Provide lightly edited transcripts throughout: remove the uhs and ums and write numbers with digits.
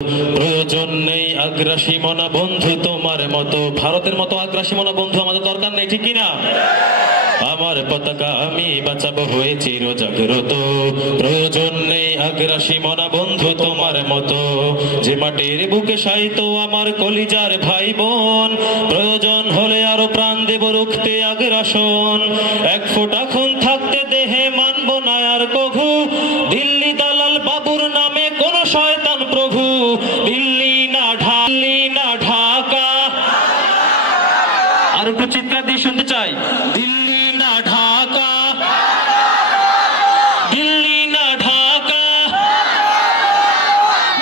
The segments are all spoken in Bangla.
প্রয়োজন নেই আগ্রাসী মনা বন্ধু তোমার মতো, ভারতের মতো আগ্রাসী মনা বন্ধু আমাদের দরকার নেই, ঠিক কিনা? আমার পতাকা আমি বাঁচাবো হয়ে চির জাগ্রত। প্রয়োজন নেই আগ্রাসী মনা বন্ধু তোমার মতো, যে মাটির বুকে সাইতো আমার কলিজার ভাই বোন। প্রয়োজন হলে আরো প্রাণ দেব রুখতে আগ্রাসন, এক ফোঁটা খুন থাকতে দেহে মানব না আর কভু। দিল্লি দালাল বাবুর নামে কোন শয়তান প্রভু, দিল্লি না ঢাকা। আর একটু চিৎকার দিয়ে শুনতে চাই, দিল্লি না ঢাকা, দিল্লি না ঢাকা,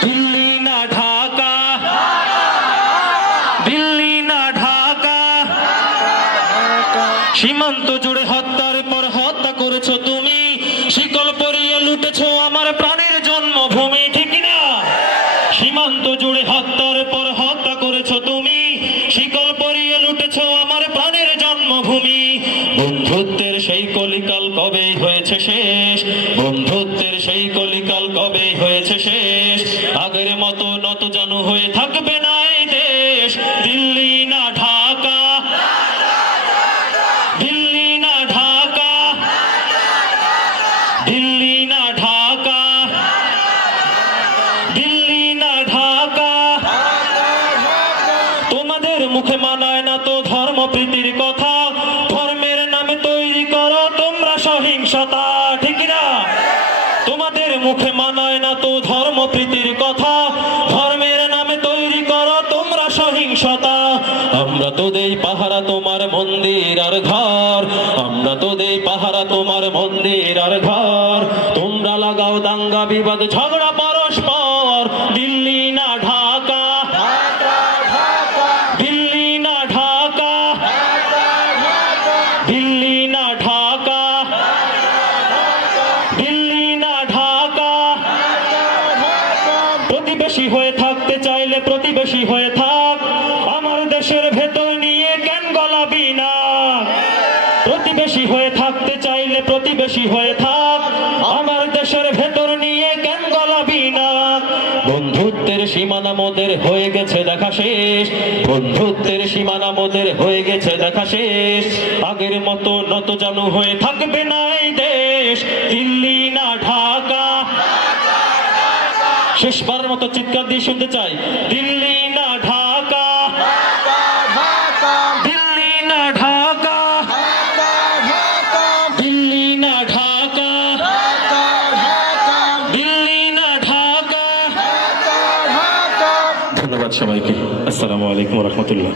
দিল্লি না ঢাকা, দিল্লি না ঢাকা। সীমান্ত জুড়ে হত্যার পর হত্যা করেছো তুমি, শিকল পরিয়ে লুটেছো আমার প্রাণের জন্মভূমি, ঠিক না? সীমান্ত জুড়ে হত্যার পর হত্যা করেছো তুমি, শিকল পরিয়ে লুটেছো আমার প্রাণের জন্মভূমি। বন্ধুত্বের সেই কলিকাল কবে হয়েছে শেষ, বন্ধুত্বের সেই কলিকাল কবে হয়েছে শেষ। আগের মতো নত জানু হয়ে থাকবে না এই দেশ, দিল্লি না ঢাকা, দিল্লি না ঢাকা, দিল্লি না ঢাকা, দিল্লি না ঢাকা। তোমাদের মুখে মানায় না তো ধর্মপ্রীতির কথা, ধর্মের নামে তৈরি করো তোমরা সহিংসতা, ঠিক না? তোমাদের মুখে মানায় না তো ধর্মপ্রীতির কথা, ধর্মের নামে তৈরি করো তোমরা সহিংসতা। আমরা তো দেই পাহারা তোমার মন্দির আর ঘর, আমরা তো দেই পাহারা তোমার মন্দির আর ঘর। তোমরা লাগাও দাঙ্গা বিবাদ ঝগড়া পরস্পর, দিল্লি না ঢাকা, দিল্লি না ঢাকা, দিল্লি না ঢাকা, দিল্লি না ঢাকা। প্রতিবেশী হয়ে থাকতে চাইলে প্রতিবেশী হয়ে থাক, আমার দেশের ভেতর নিয়ে কেন গলাবি না? প্রতিবেশী হয়ে থাকতে চাইলে প্রতিবেশী হয়ে থাক, আমার দেশের ভেতর নিয়ে কেন গলাবি না? বন্ধুত্বের সীমানা মোদের হয়ে গেছে দেখা শেষ, বন্ধুত্বের সীমানা মোদের হয়ে গেছে দেখা শেষ। আগের মতো নত জানু হয়ে থাকবে না এই দেশ, দিল্লি না ঢাকা। শেষবারের মতো চিৎকার দিয়ে শুনতে চাই, দিল্লি না ঢাকা, দিল্লি না ঢাকা, দিল্লি না ঢাকা, দিল্লি না ঢাকা। ধন্যবাদ সবাইকে। আসসালামু আলাইকুম ওয়া রাহমাতুল্লাহ।